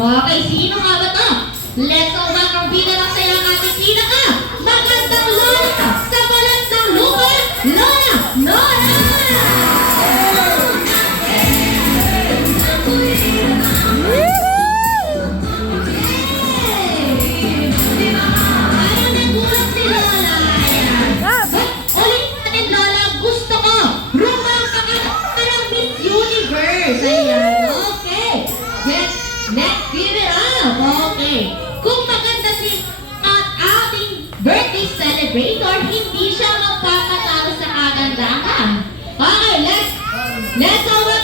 Okay, sino nga ba to? Let's go back ang bilang sa ilang ating pinaka magandang lola sa balat ng lupa, Lola Nora! Parang nagulat si Lola. Ulit natin, Lola. Gusto ko. Rumampa ka parang Miss Universe. Ayan. Okay. Let's give it up. Okay. Kung maganda si ating birthday celebrator, hindi siya magpapatalo sa kagandahan. Okay, let's go.